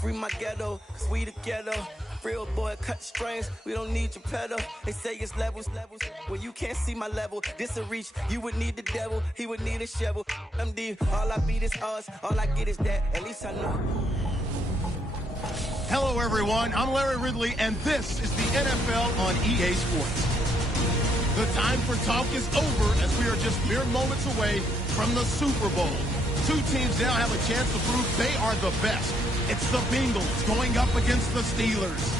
free my ghetto, cause we together. Real boy, cut strings, we don't need your pedal. They say it's levels. Well, you can't see my level. This a reach, you would need the devil, he would need a shovel. MD, all I beat is us, all I get is that, at least I know. Hello, everyone. I'm Larry Ridley, and this is the NFL on EA Sports. The time for talk is over as we are just mere moments away from the Super Bowl. Two teams now have a chance to prove they are the best. It's the Bengals going up against the Steelers.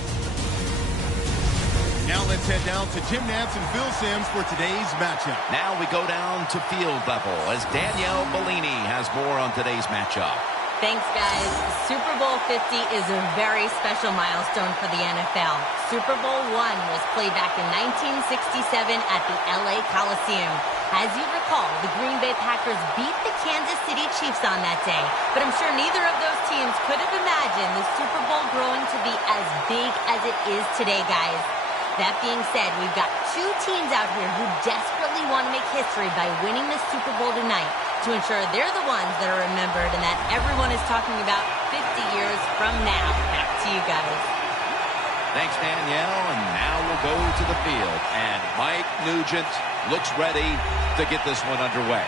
Now let's head down to Jim Nantz and Phil Simms for today's matchup. Now we go down to field level as Danielle Bellini has more on today's matchup. Thanks, guys. Super Bowl 50 is a very special milestone for the NFL. Super Bowl I was played back in 1967 at the LA Coliseum. As you recall, the Green Bay Packers beat the Kansas City Chiefs on that day. But I'm sure neither of those teams could have imagined the Super Bowl growing to be as big as it is today, guys. That being said, we've got two teams out here who desperately want to make history by winning the Super Bowl tonight to ensure they're the ones that are remembered and that everyone is talking about 50 years from now. Back to you guys. Thanks, Danielle. And now we'll go to the field. And Mike Nugent looks ready to get this one underway.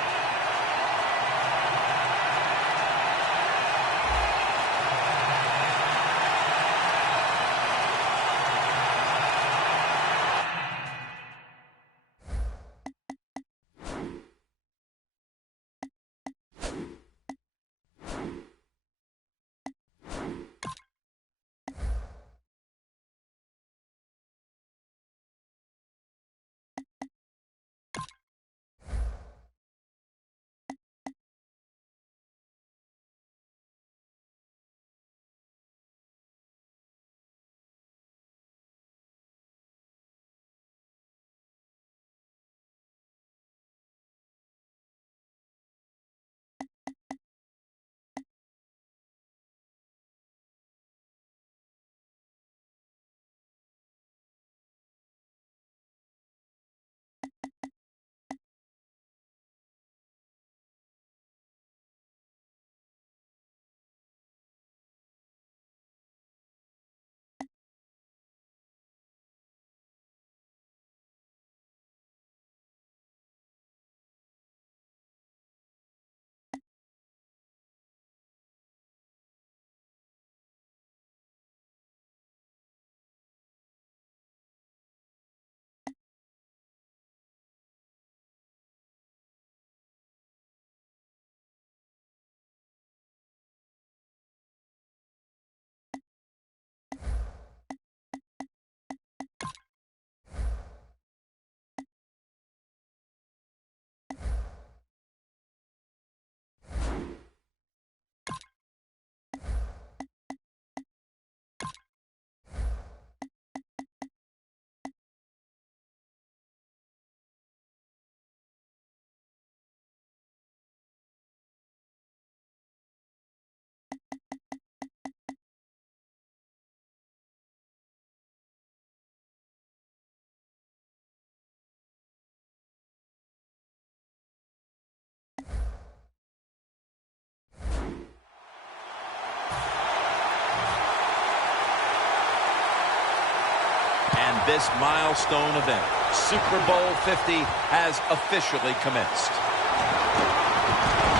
And this milestone event, Super Bowl 50, has officially commenced.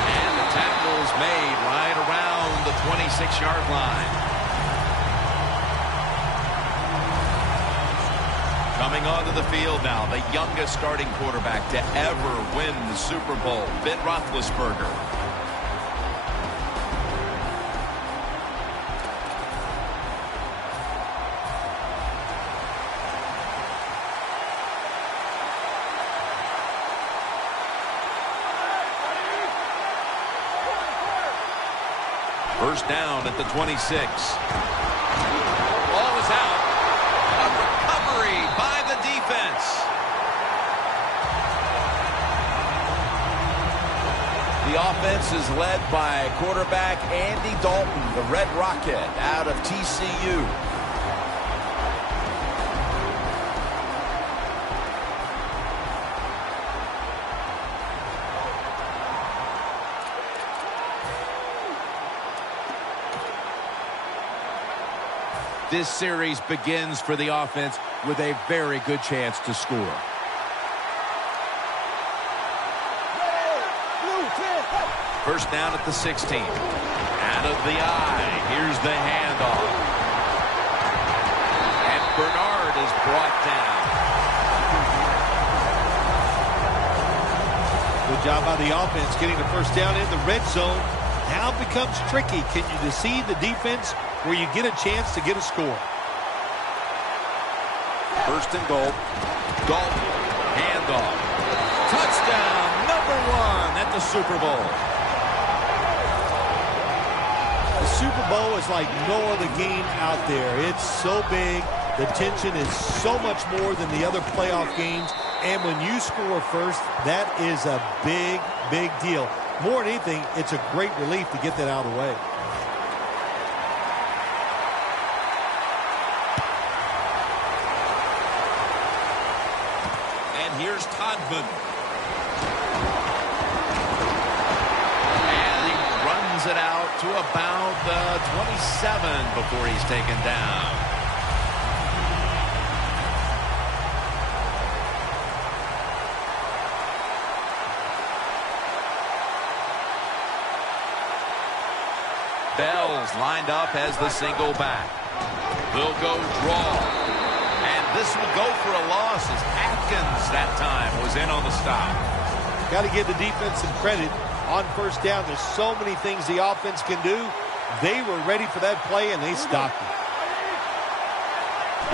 And the tackle's made right around the 26-yard line. Coming onto the field now, the youngest starting quarterback to ever win the Super Bowl, Ben Roethlisberger. First down at the 26. Ball is out. A recovery by the defense. The offense is led by quarterback Andy Dalton, the Red Rocket, out of TCU. This series begins for the offense with a very good chance to score. First down at the 16. Out of the eye. Here's the handoff. And Bernard is brought down. Good job by the offense getting the first down in the red zone. Now it becomes tricky. Can you deceive the defense where you get a chance to get a score? First and goal. Dalton. Handoff. Touchdown. #1 at the Super Bowl. The Super Bowl is like no other game out there. It's so big. The tension is so much more than the other playoff games. And when you score first, that is a big, big deal. More than anything, it's a great relief to get that out of the way. And here's Todman. It out to about 27 before he's taken down. Bell's lined up as the single back. They'll go draw. And this will go for a loss as Atkins that time was in on the stop. Got to give the defense some credit. On first down, there's so many things the offense can do. They were ready for that play, and they stopped it.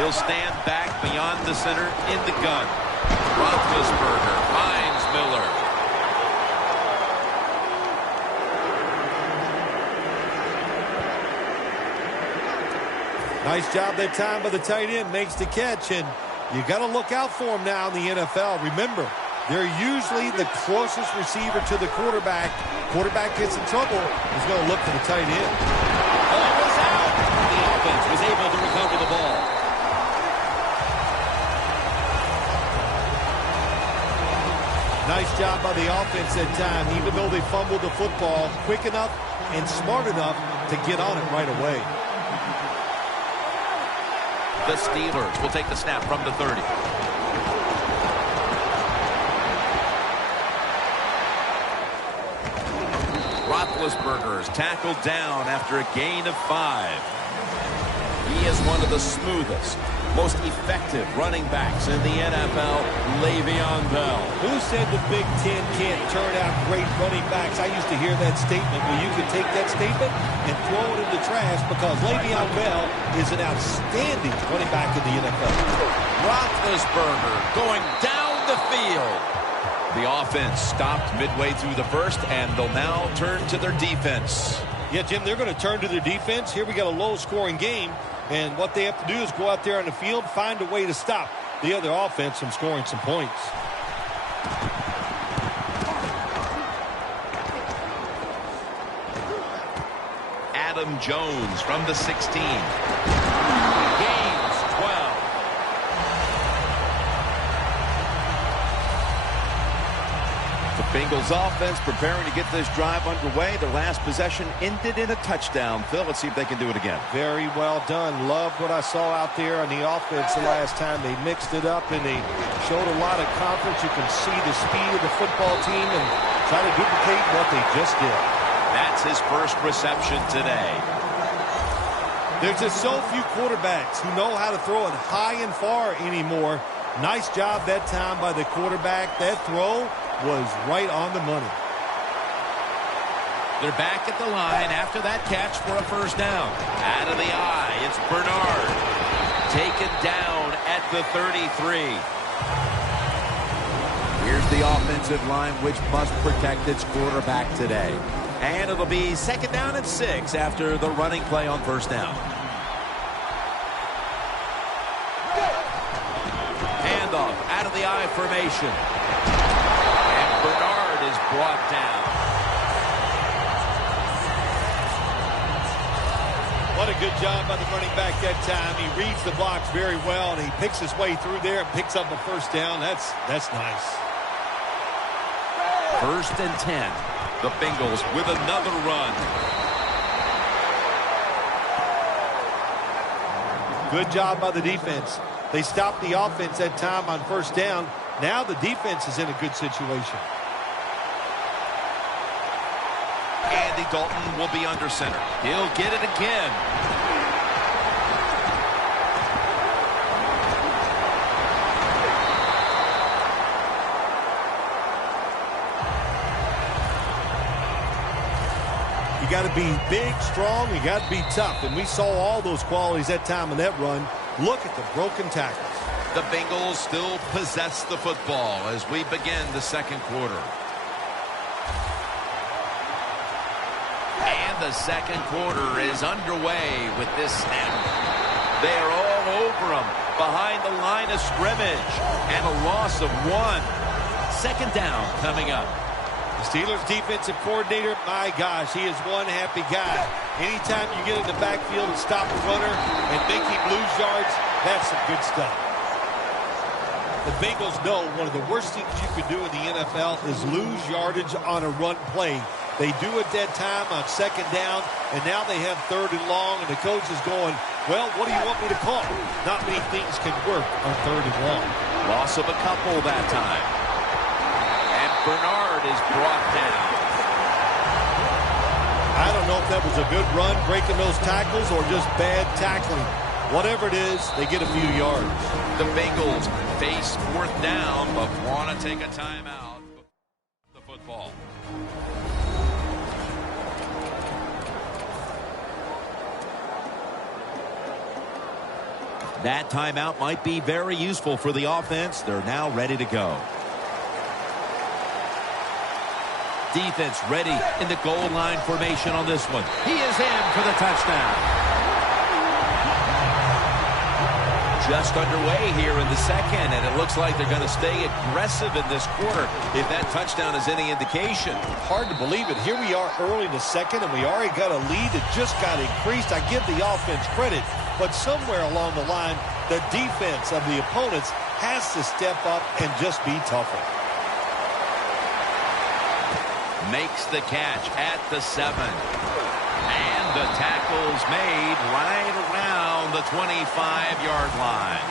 He'll stand back beyond the center in the gun. Roethlisberger finds Miller. Nice job that time by the tight end. Makes the catch, and you got to look out for him now in the NFL. Remember, they're usually the closest receiver to the quarterback. Quarterback gets in trouble, he's going to look for the tight end. Ball was out. The offense was able to recover the ball. Nice job by the offense that time, even though they fumbled the football quick enough and smart enough to get on it right away. The Steelers will take the snap from the 30. Roethlisberger is tackled down after a gain of 5. He is one of the smoothest, most effective running backs in the NFL, Le'Veon Bell. Who said the Big Ten can't turn out great running backs? I used to hear that statement. Well, you can take that statement and throw it in the trash because Le'Veon Bell is an outstanding running back in the NFL. Roethlisberger going down the field. The offense stopped midway through the first, and they'll now turn to their defense. Yeah, Jim, they're going to turn to their defense. Here we got a low-scoring game, and what they have to do is go out there on the field, find a way to stop the other offense from scoring some points. Adam Jones from the 16. Gains 12. The Bengals offense preparing to get this drive underway. Their last possession ended in a touchdown. Phil, let's see if they can do it again. Very well done. Loved what I saw out there on the offense the last time. They mixed it up and they showed a lot of confidence. You can see the speed of the football team and try to duplicate what they just did. That's his first reception today. There's just so few quarterbacks who know how to throw it high and far anymore. Nice job that time by the quarterback. That throw was right on the money. They're back at the line after that catch for a first down. Out of the eye, it's Bernard. Taken down at the 33. Here's the offensive line, which must protect its quarterback today. And it'll be second down and 6 after the running play on first down. Handoff out of the I formation. And Bernard is brought down. What a good job by the running back that time. He reads the blocks very well, and he picks his way through there and picks up a first down. That's nice. First and 10. The Bengals with another run. Good job by the defense. They stopped the offense that time on first down. Now the defense is in a good situation. Andy Dalton will be under center. He'll get it again. You got to be big, strong, you got to be tough. And we saw all those qualities that time in that run. Look at the broken tackles. The Bengals still possess the football as we begin the second quarter. And the second quarter is underway with this snap. They are all over him behind the line of scrimmage. And a loss of 1. Second down coming up. The Steelers defensive coordinator, my gosh, he is one happy guy. Anytime you get in the backfield and stop the runner and make him lose yards, that's some good stuff. The Bengals know one of the worst things you can do in the NFL is lose yardage on a run play. They do it that time on second down, and now they have third and long, and the coach is going, well, what do you want me to call? Not many things can work on third and long. Loss of a couple that time. And Bernard is brought down. I don't know if that was a good run, breaking those tackles, or just bad tackling. Whatever it is, they get a few yards. The Bengals face fourth down, but want to take a timeout. The football. That timeout might be very useful for the offense. They're now ready to go. Defense ready in the goal line formation on this one. He is in for the touchdown. Just underway here in the second, and it looks like they're going to stay aggressive in this quarter if that touchdown is any indication. Hard to believe it. Here we are early in the second, and we already got a lead that just got increased. I give the offense credit, but somewhere along the line, the defense of the opponents has to step up and just be tougher. Makes the catch at the 7. And the tackle's made right around the 25-yard line.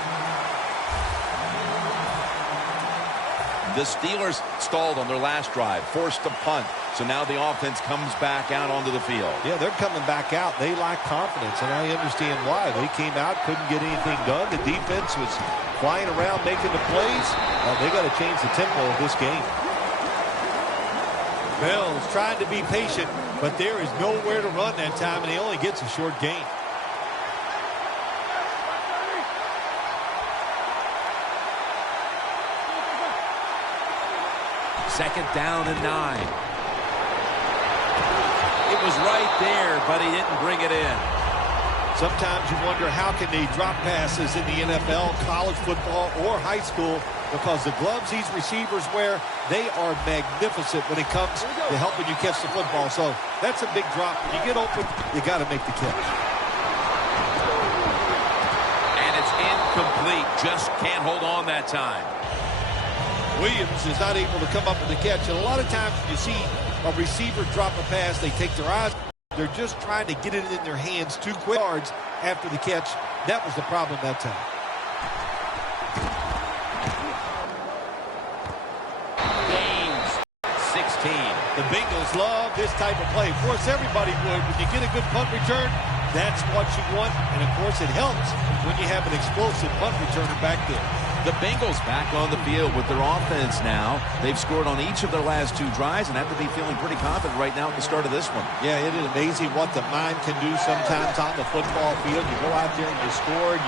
The Steelers stalled on their last drive, forced to punt. So now the offense comes back out onto the field. Yeah, they're coming back out. They lack confidence, and I understand why. They came out, couldn't get anything done. The defense was flying around making the plays. They got to change the tempo of this game. Mills trying to be patient, but there is nowhere to run that time, and he only gets a short gain. Second down and 9. It was right there, but he didn't bring it in. Sometimes you wonder how can they drop passes in the NFL, college football, or high school, because the gloves these receivers wear, they are magnificent when it comes to helping you catch the football. So that's a big drop. When you get open, you got to make the catch. And it's incomplete. Just can't hold on that time. Williams is not able to come up with the catch. And a lot of times when you see a receiver drop a pass, they take their eyes. They're just trying to get it in their hands too quick. Yards after the catch. That was the problem that time. Gains 16. The Bengals love this type of play. Of course, everybody would. When you get a good punt return, that's what you want. And, of course, it helps when you have an explosive punt returner back there. The Bengals back on the field with their offense now. They've scored on each of their last 2 drives and have to be feeling pretty confident right now at the start of this one. Yeah, it is amazing what the mind can do sometimes on the football field. You go out there and you score, and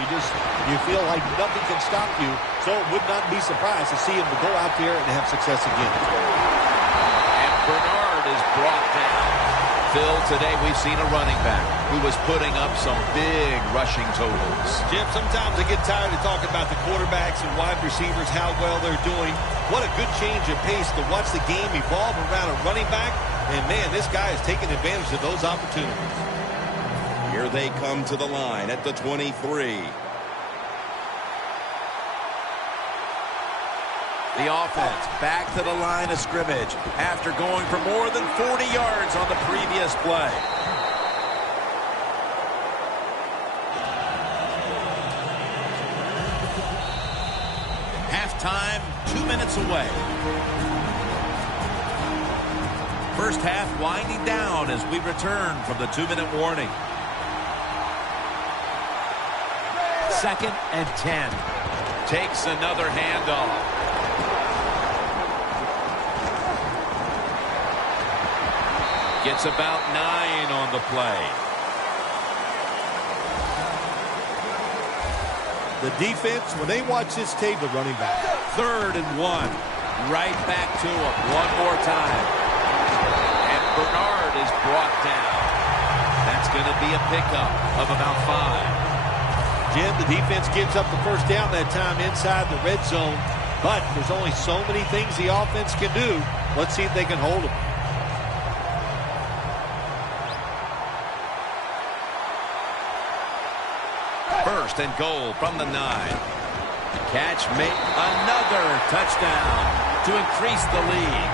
you feel like nothing can stop you. So it would not be surprised to see him to go out there and have success again. And Bernard is brought down. Phil, today we've seen a running back who was putting up some big rushing totals. Jim, sometimes I get tired of talking about the quarterbacks and wide receivers, how well they're doing. What a good change of pace to watch the game evolve around a running back. And, man, this guy is taking advantage of those opportunities. Here they come to the line at the 23. The offense back to the line of scrimmage after going for more than 40 yards on the previous play. Halftime, 2 minutes away. First half winding down as we return from the 2-minute warning. 2nd and 10. Takes another handoff. Gets about 9 on the play. The defense, when they watch this tape, the running back. 3rd and 1. Right back to him one more time. And Bernard is brought down. That's going to be a pickup of about 5. Jim, the defense gives up the first down that time inside the red zone. But there's only so many things the offense can do. Let's see if they can hold them. First and goal from the 9. Catch made. Another touchdown to increase the lead.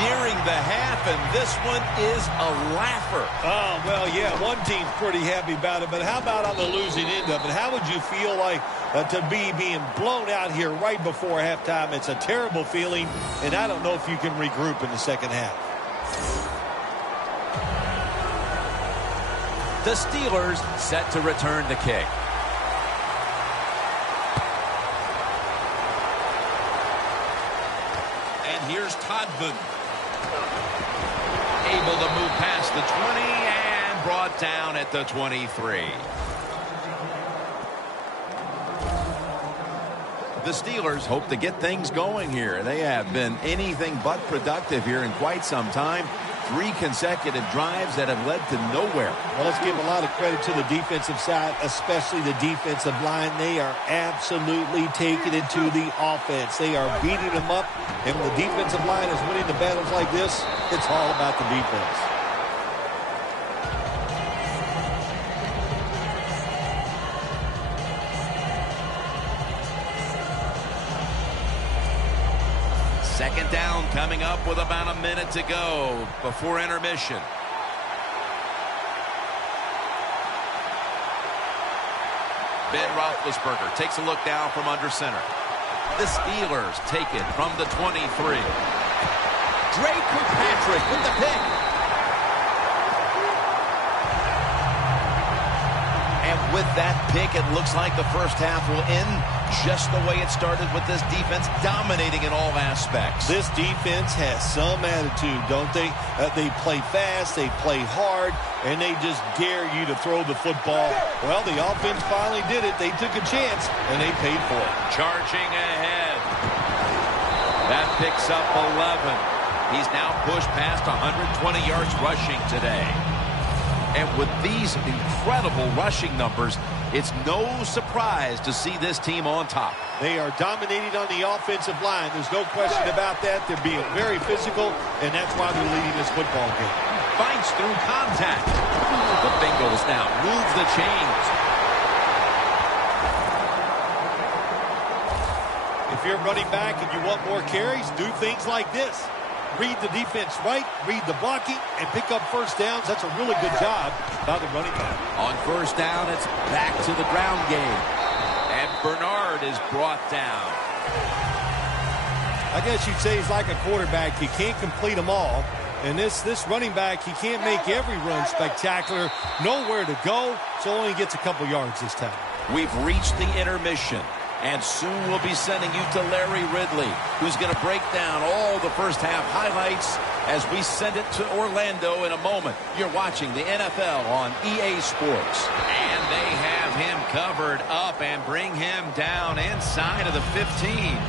Nearing the half, and this one is a laugher. Oh, well, yeah, one team's pretty happy about it, but how about on the losing end of it? How would you feel like to be being blown out here right before halftime? It's a terrible feeling, and I don't know if you can regroup in the second half. The Steelers set to return the kick. And here's Todman. Able to move past the 20 and brought down at the 23. The Steelers hope to get things going here. They have been anything but productive here in quite some time. 3 consecutive drives that have led to nowhere. Well, let's give a lot of credit to the defensive side, especially the defensive line. They are absolutely taking it to the offense. They are beating them up, and when the defensive line is winning the battles like this, it's all about the defense. Second down coming up with about a minute to go before intermission. Ben Roethlisberger takes a look down from under center. The Steelers take it from the 23. Drake Kirkpatrick with the pick. And with that pick, it looks like the first half will end just the way it started, with this defense dominating in all aspects. This defense has some attitude, don't they? They play fast, they play hard, and they just dare you to throw the football. Well, the offense finally did it. They took a chance, and they paid for it. Charging ahead. That picks up 11. He's now pushed past 120 yards rushing today. And with these incredible rushing numbers, it's no surprise to see this team on top. They are dominating on the offensive line. There's no question about that. They're being very physical, and that's why they're leading this football game. Fights through contact. The Bengals now move the chains. If you're running back and you want more carries, do things like this. Read the defense right, read the blocking, and pick up first downs. That's a really good job by the running back. On first down, it's back to the ground game. And Bernard is brought down. I guess you'd say he's like a quarterback. You can't complete them all. And this running back, he can't make every run spectacular. Nowhere to go, so only gets a couple yards this time. We've reached the intermission. And soon we'll be sending you to Larry Ridley, who's going to break down all the first half highlights as we send it to Orlando in a moment. You're watching the NFL on EA Sports. And they have him covered up and bring him down inside of the 15.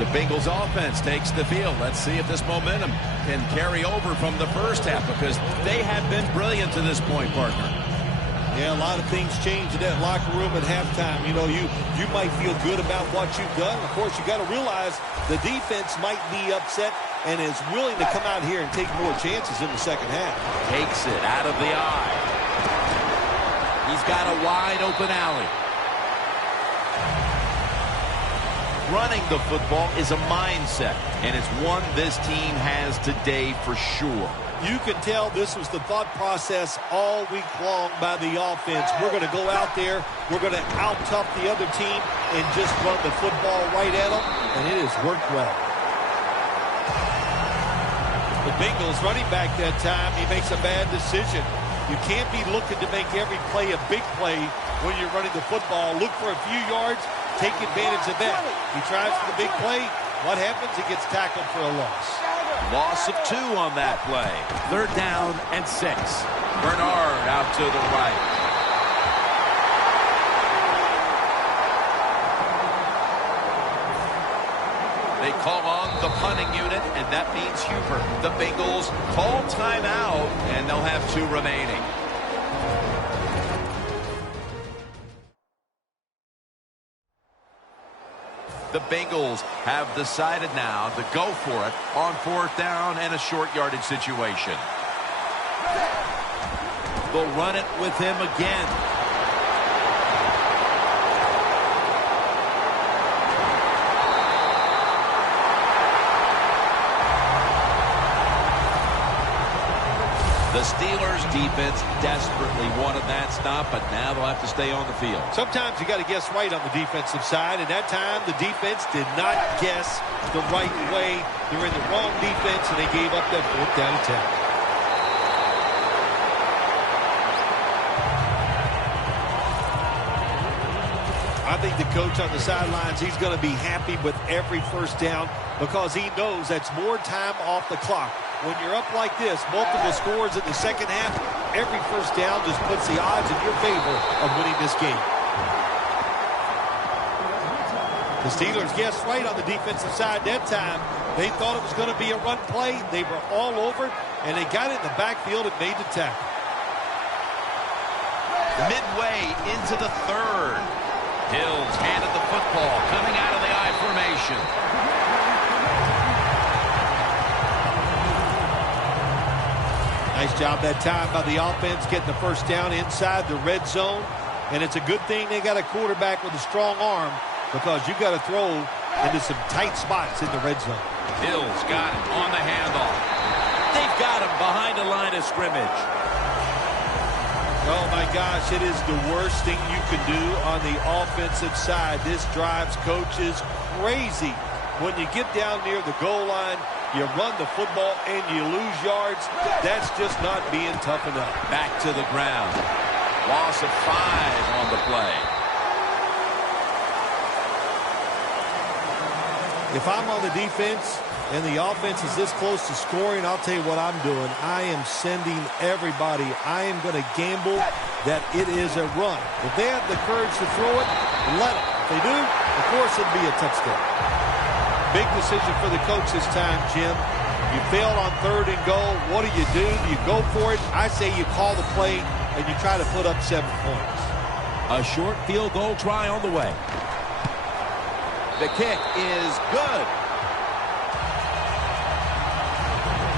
The Bengals offense takes the field. Let's see if this momentum can carry over from the first half, because they have been brilliant to this point, partner. Yeah, a lot of things change in that locker room at halftime. You know, you might feel good about what you've done. Of course, you got to realize the defense might be upset and is willing to come out here and take more chances in the second half. Takes it out of the eye. He's got a wide open alley. Running the football is a mindset, and it's one this team has today for sure. You can tell this was the thought process all week long by the offense. We're going to go out there, we're going to out-tough the other team and just run the football right at them, and it has worked well. The Bengals running back that time, he makes a bad decision. You can't be looking to make every play a big play when you're running the football. Look for a few yards, take advantage of that. He tries for the big play. What happens? He gets tackled for a loss. Loss of 2 on that play. 3rd down and 6. Bernard out to the right. They call on the punting unit, and that means Hubert. The Bengals call timeout, and they'll have 2 remaining. The Bengals have decided now to go for it on 4th down and a short yardage situation. They'll run it with him again. The Steelers defense desperately wanted that stop, but now they'll have to stay on the field. Sometimes you got to guess right on the defensive side, and that time the defense did not guess the right way. They're in the wrong defense, and they gave up that 4th down attempt. I think the coach on the sidelines, he's going to be happy with every 1st down because he knows that's more time off the clock. When you're up like this, multiple scores in the second half, every 1st down just puts the odds in your favor of winning this game. The Steelers guessed right on the defensive side that time. They thought it was going to be a run play. They were all over it, and they got it in the backfield and made the tackle. Midway into the 3rd. Hills handed the football coming out of the I formation. Nice job that time by the offense getting the 1st down inside the red zone. And it's a good thing they got a quarterback with a strong arm because you got to throw into some tight spots in the red zone. Hills got him on the handoff. They've got him behind the line of scrimmage. Oh, my gosh, it is the worst thing you can do on the offensive side. This drives coaches crazy. When you get down near the goal line, you run the football and you lose yards. That's just not being tough enough. Back to the ground. Loss of 5 on the play. If I'm on the defense and the offense is this close to scoring, I'll tell you what I'm doing. I am sending everybody. I am going to gamble that it is a run. If they have the courage to throw it, let them. If they do, of course it'll be a touchdown. Big decision for the coach this time, Jim. You failed on 3rd and goal. What do? Do you go for it? I say you call the play and you try to put up 7 points. A short field goal try on the way. The kick is good.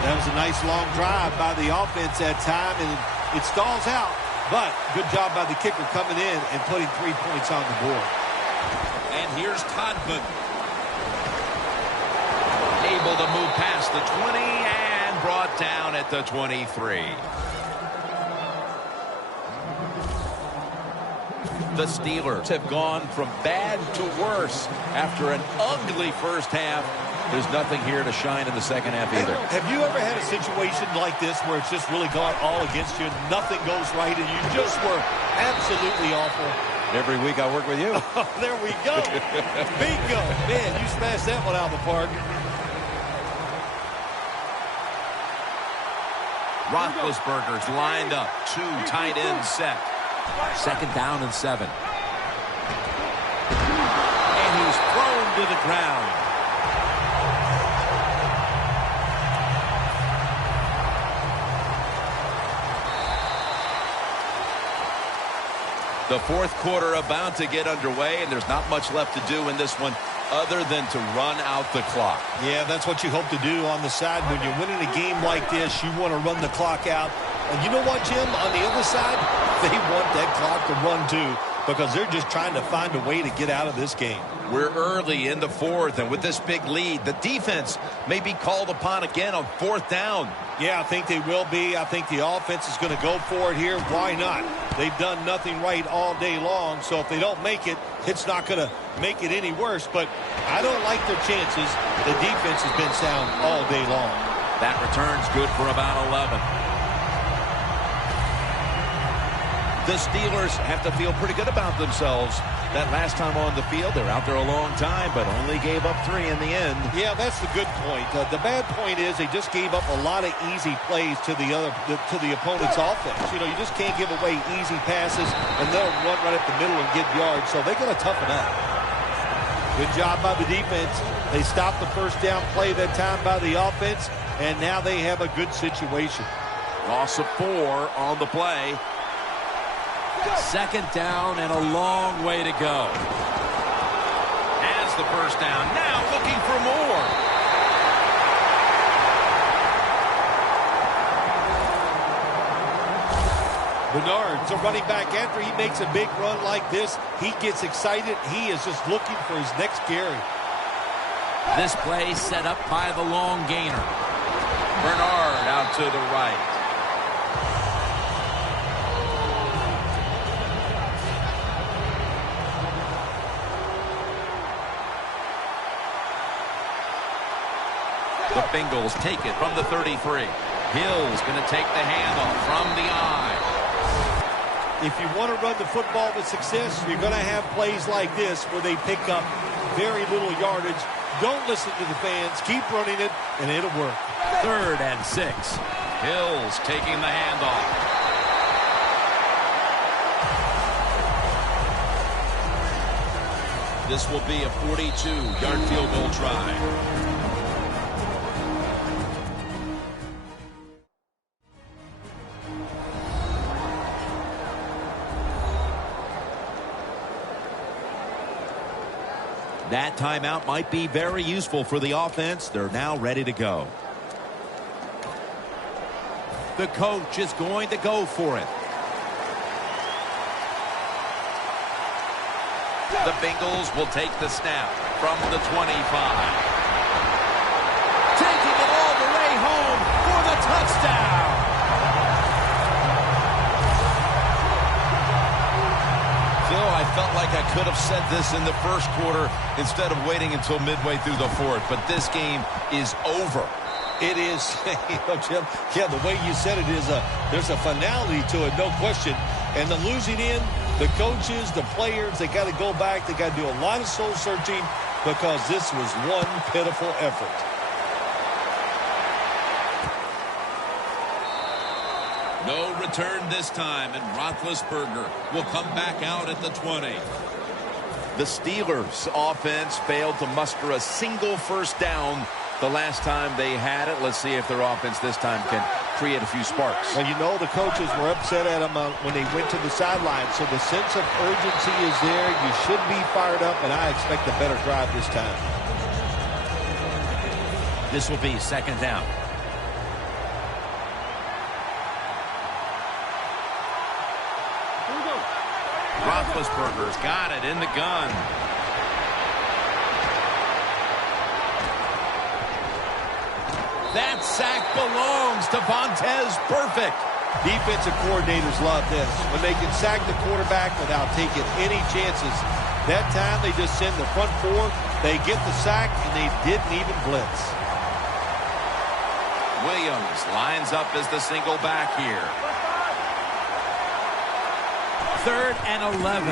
That was a nice long drive by the offense that time, and it stalls out. But good job by the kicker coming in and putting 3 points on the board. And here's Todman. Able to move past the 20 and brought down at the 23. The Steelers have gone from bad to worse after an ugly 1st half. There's nothing here to shine in the second half either. Have you ever had a situation like this where it's just really gone all against you and nothing goes right and you just were absolutely awful? Every week I work with you. Oh, there we go. Bingo. Man, you smashed that one out of the park. Roethlisberger's lined up. 2 tight ends set. 2nd down and 7. And he's thrown to the ground. The 4th quarter about to get underway, and there's not much left to do in this one other than to run out the clock. Yeah, that's what you hope to do on the side. When you're winning a game like this, you want to run the clock out. And you know what, Jim? On the other side, they want that clock to run too. because they're just trying to find a way to get out of this game. We're early in the fourth, and with this big lead, the defense may be called upon again on fourth down. Yeah, I think they will be. I think the offense is going to go for it here. Why not? They've done nothing right all day long, so if they don't make it, it's not going to make it any worse. But I don't like their chances. The defense has been sound all day long. That return's good for about 11. The Steelers have to feel pretty good about themselves. That last time on the field, they're out there a long time, but only gave up 3 in the end. Yeah, that's the good point. The bad point is they just gave up a lot of easy plays to the opponent's offense. You know, you just can't give away easy passes, and they'll run right up the middle and get yards, so they're going to toughen up. Good job by the defense. They stopped the first down play that time by the offense, and now they have a good situation. Loss of 4 on the play. Second down and a long way to go. Has the first down. Now looking for more. Bernard's a running back. After he makes a big run like this, he gets excited. He is just looking for his next carry. This play set up by the long gainer. Bernard out to the right. The Bengals take it from the 33. Hill's going to take the handoff from the eye. If you want to run the football with success, you're going to have plays like this where they pick up very little yardage. Don't listen to the fans. Keep running it, and it'll work. 3rd and 6. Hill's taking the handoff. This will be a 42-yard field goal try. That timeout might be very useful for the offense. They're now ready to go. The coach is going to go for it. The Bengals will take the snap from the 25. Taking it all the way home for the touchdown. I felt like I could have said this in the first quarter instead of waiting until midway through the fourth, but this game is over. It is, you know, Jim, yeah, the way you said it is there's a finality to it, no question. And the losing end, the coaches, the players, they got to go back. They got to do a lot of soul searching because this was one pitiful effort. No return this time, and Roethlisberger will come back out at the 20. The Steelers' offense failed to muster a single first down the last time they had it. Let's see if their offense this time can create a few sparks. Well, you know, the coaches were upset at them when they went to the sideline, so the sense of urgency is there. You should be fired up, and I expect a better drive this time. This will be second down. Roethlisberger's got it in the gun. That sack belongs to Vontaze Burfict. Defensive coordinators love this. When they can sack the quarterback without taking any chances. That time they just send the front four. They get the sack, and they didn't even blitz. Williams lines up as the single back here. 3rd and 11.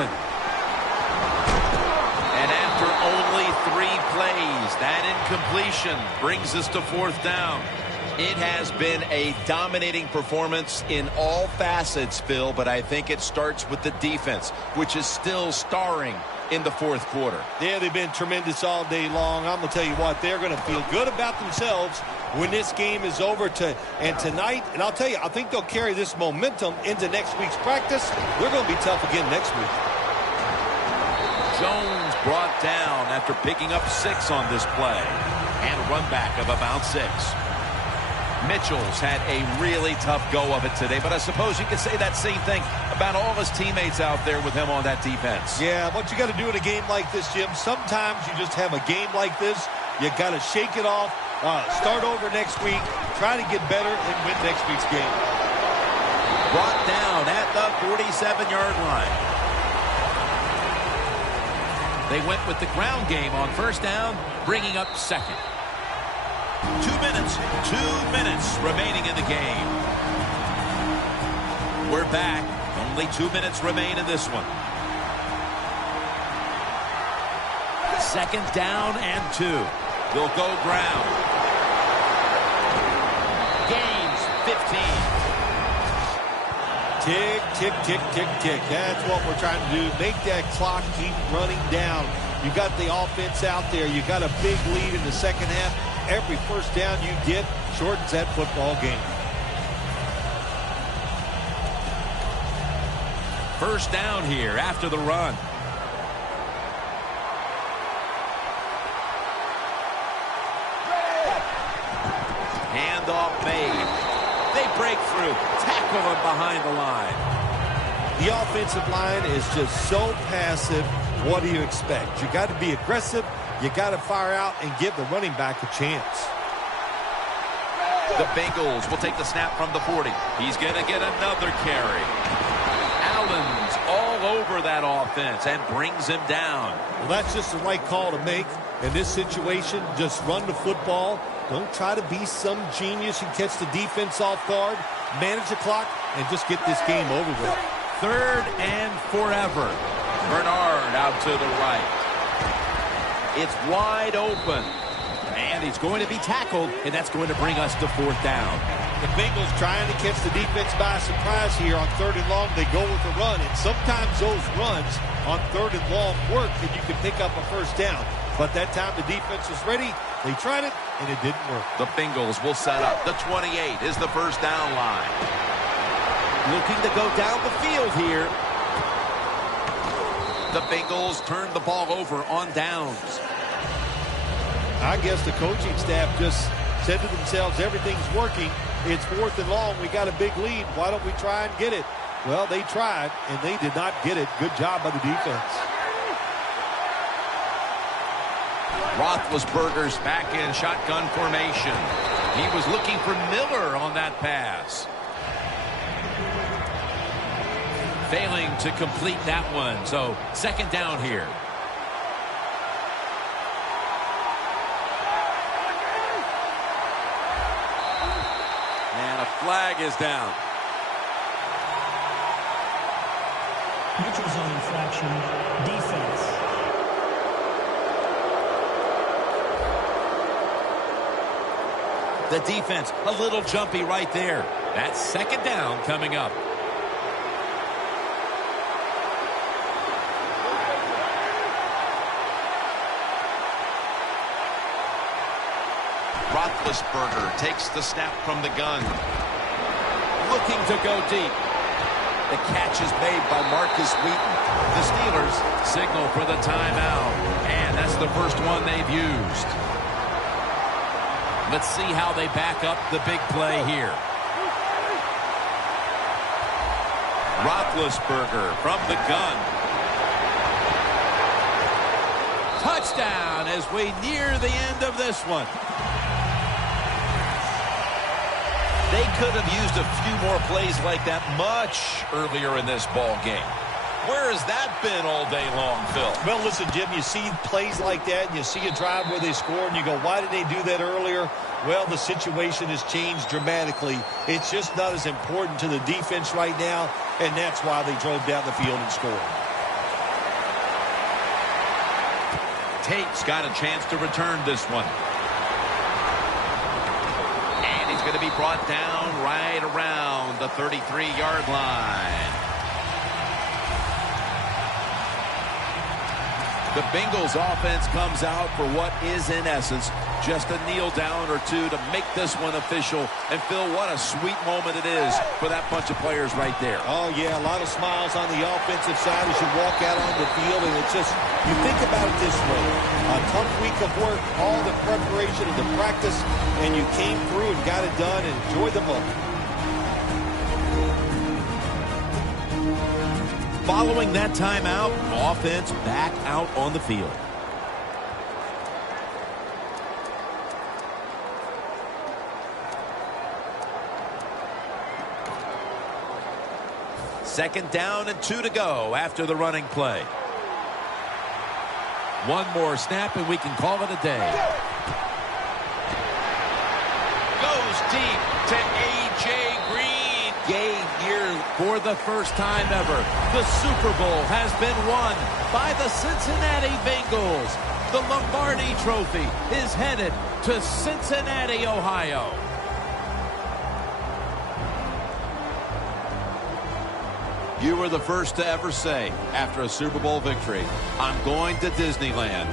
And after only 3 plays, that incompletion brings us to 4th down. It has been a dominating performance in all facets, Phil, but I think it starts with the defense, which is still starring in the 4th quarter. Yeah, they've been tremendous all day long. I'm going to tell you what, they're going to feel good about themselves when this game is over and tonight. And I'll tell you, I think they'll carry this momentum into next week's practice. They're going to be tough again next week. Jones brought down after picking up 6 on this play. And a run back of about 6. Mitchell's had a really tough go of it today, but I suppose you could say that same thing about all his teammates out there with him on that defense. Yeah, what you got to do in a game like this, Jim, sometimes you just have a game like this. You got to shake it off, start over next week, try to get better, and win next week's game. Brought down at the 47-yard line. They went with the ground game on first down, bringing up second. 2 minutes remaining in the game. We're back. Only 2 minutes remain in this one. Second down and 2. They'll go ground. Gains 15. Tick, tick, tick, tick, tick. That's what we're trying to do. Make that clock keep running down. You got the offense out there. You got a big lead in the second half. Every first down you get shortens that football game. First down here after the run. Handoff made. They break through. Tackle him behind the line. The offensive line is just so passive. What do you expect? You got to be aggressive. You got to fire out and give the running back a chance. The Bengals will take the snap from the 40. He's going to get another carry. Allen's all over that offense and brings him down. Well, that's just the right call to make. In this situation, just run the football. Don't try to be some genius and catch the defense off guard. Manage the clock and just get this game over with. Third and forever. Bernard out to the right. It's wide open. And he's going to be tackled, and that's going to bring us to fourth down. The Bengals trying to catch the defense by surprise here on third and long. They go with the run, and sometimes those runs on third and long work, and you can pick up a first down. But that time the defense was ready. They tried it, and it didn't work. The Bengals will set up. The 28 is the first down line. Looking to go down the field here. The Bengals turn the ball over on downs. I guess the coaching staff just said to themselves, everything's working. It's fourth and long. We got a big lead. Why don't we try and get it? Well, they tried, and they did not get it. Good job by the defense. Roethlisberger's back in shotgun formation. He was looking for Miller on that pass. Failing to complete that one, so second down here. And a flag is down. Neutral zone infraction, defense. The defense a little jumpy right there. That's second down coming up. Roethlisberger takes the snap from the gun. Looking to go deep. The catch is made by Marcus Wheaton. The Steelers signal for the timeout. And that's the first one they've used. Let's see how they back up the big play here. Roethlisberger from the gun. Touchdown as we near the end of this one. They could have used a few more plays like that much earlier in this ball game. Where has that been all day long, Phil? Well, listen, Jim, you see plays like that, and you see a drive where they score, and you go, why did they do that earlier? Well, the situation has changed dramatically. It's just not as important to the defense right now, and that's why they drove down the field and scored. Tate's got a chance to return this one. And he's going to be brought down right around the 33-yard line. The Bengals offense comes out for what is, in essence, just a kneel down or two to make this one official. And, Phil, what a sweet moment it is for that bunch of players right there. Oh, yeah, a lot of smiles on the offensive side as you walk out on the field. And it's just, you think about it this way. A tough week week of work, all the preparation and the practice, and you came through and got it done and enjoyed the moment. Following that timeout, offense back out on the field. Second down and 2 to go after the running play. One more snap and we can call it a day. Goes deep to A.J. Green. Game here for the first time ever. The Super Bowl has been won by the Cincinnati Bengals. The Lombardi Trophy is headed to Cincinnati, Ohio. You were the first to ever say, after a Super Bowl victory, I'm going to Disneyland.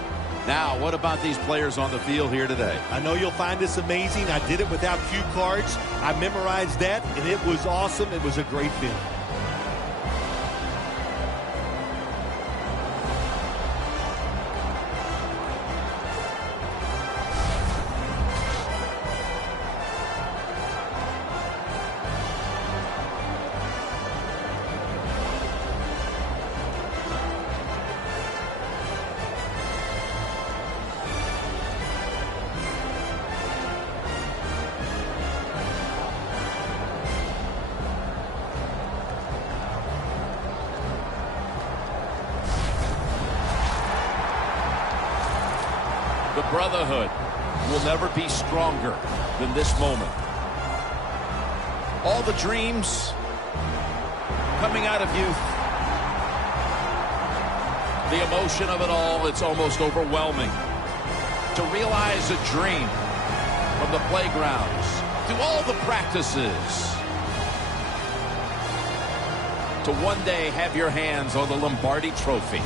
Now, what about these players on the field here today? I know you'll find this amazing. I did it without cue cards. I memorized that, and it was awesome. It was a great feeling. The brotherhood will never be stronger than this moment. All the dreams coming out of youth. The emotion of it all, it's almost overwhelming. To realize a dream from the playgrounds to all the practices. To one day have your hands on the Lombardi Trophy.